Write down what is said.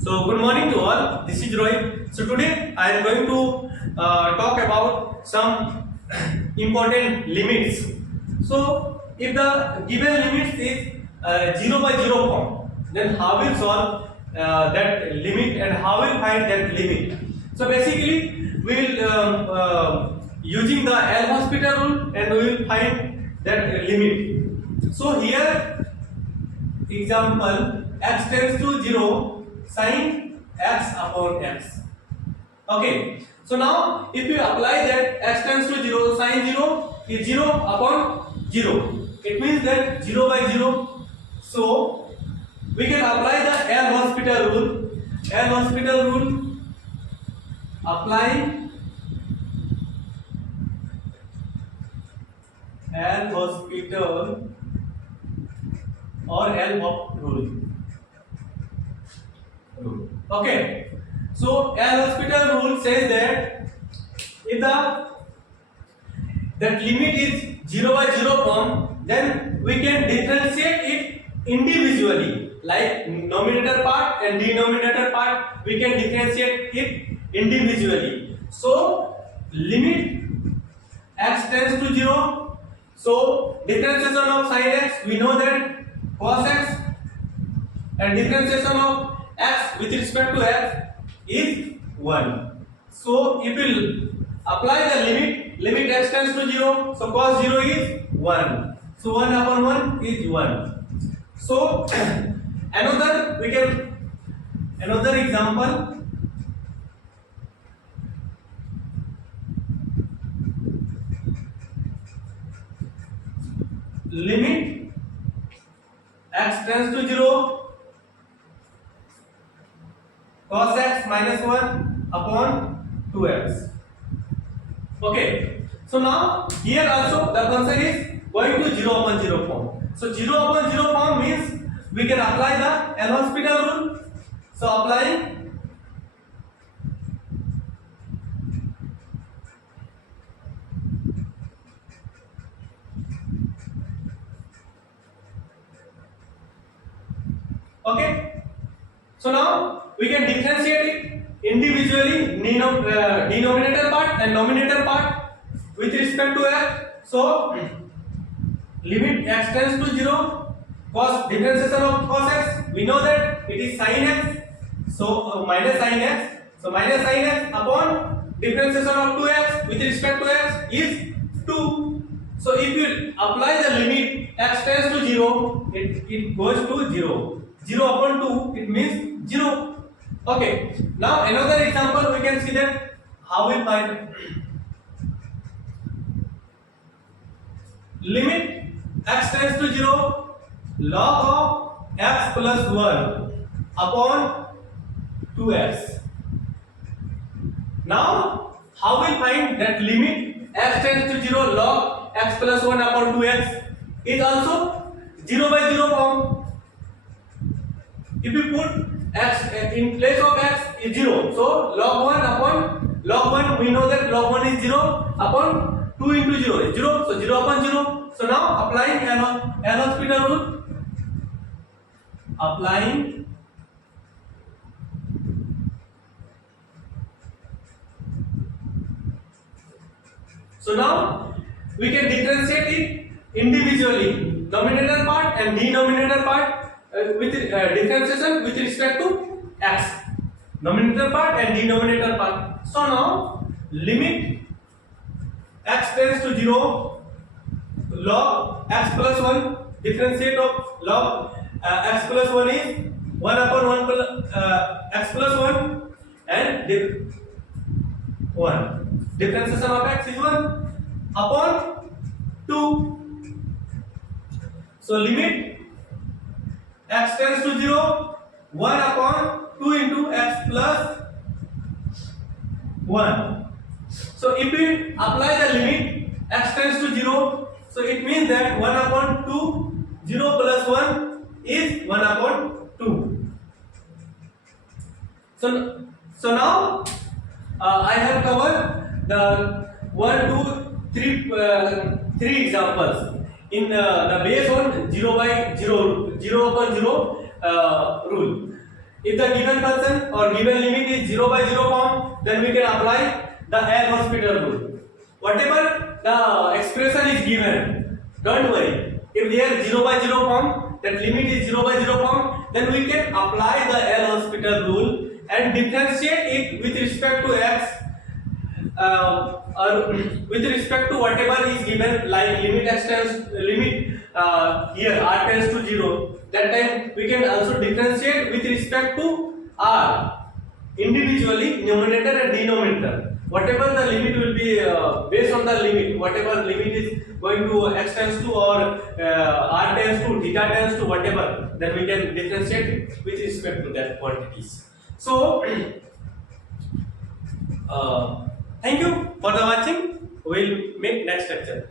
So good morning to all. This is Roy. So today I am going to talk about some important limits. So if the given limits is 0 by 0 form, then how will solve that limit and how will find that limit? So basically we will using the L'Hospital rule and we will find that limit. So here example x tends to 0 sin x upon x. Okay, so now if you apply that x tends to 0 sin 0 is 0 upon 0, it means that 0 by 0. So we can apply the L'Hospital rule. L'Hospital rule, applying L'Hospital or L'Hop rule. Okay, so L'Hospital rule says that if that limit is 0 by 0 form, then we can differentiate it individually, like numerator part and denominator part we can differentiate it individually. So limit x tends to 0, so differentiation of sin x, we know that cos x, and differentiation of x with respect to x is 1. So if we apply the limit x tends to 0, so cos 0 is 1. So 1 upon 1 is 1. So another example, limit x tends to 0, cos x minus 1 upon 2x. Okay, so now here also the function is going to 0 upon 0 form. So 0 upon 0 form means we can apply the L'Hospital rule. So applying okay. So now we can differentiate it individually, denominator part and numerator part with respect to x. So limit x tends to 0, cos differentiation of cos x, we know that it is sin x, so minus sin x, so minus sin x upon differentiation of 2x with respect to x is 2. So if you apply the limit x tends to 0, it goes to 0. 0 upon 2, it means 0. Okay, now another example we can see that how we find limit x tends to 0, log of x plus 1 upon 2x. Now how we find that limit x tends to 0 log x plus 1 upon 2x is also 0 by 0 form. If you put x in place of x is 0, so log 1 upon log 1, we know that log 1 is 0 upon 2 into 0 is 0, so 0 upon 0. So now applying L'Hospital rule, applying so now we can differentiate it individually, numerator part and denominator part with differentiation with respect to x, numerator part and denominator part. So now limit x tends to 0, log x plus 1, differentiate of log x plus 1 is 1 upon 1 plus x plus 1 and 1. Differentiation of x is 1 upon 2. So limit x tends to 0, 1 upon 2 into x plus 1. So if we apply the limit x tends to 0, so it means that 1 upon 2, 0 plus 1 is 1 upon 2. So now I have covered the 1, 2, 3 examples in the based on 0 by 0 upon 0 rule. If the given function or given limit is 0 by 0 form, then we can apply the L'Hospital rule. Whatever the expression is given, don't worry. If there is 0 by 0 form, that limit is 0 by 0 form, then we can apply the L'Hospital rule and differentiate it with respect to x or with respect to whatever is given, like limit here r tends to 0. That time we can also differentiate with respect to r individually, numerator and denominator. Whatever the limit will be based on the limit, whatever limit is going to x tends to or r tends to, theta tends to, whatever, then we can differentiate it with respect to that quantities. So thank you for the watching. We'll meet next lecture.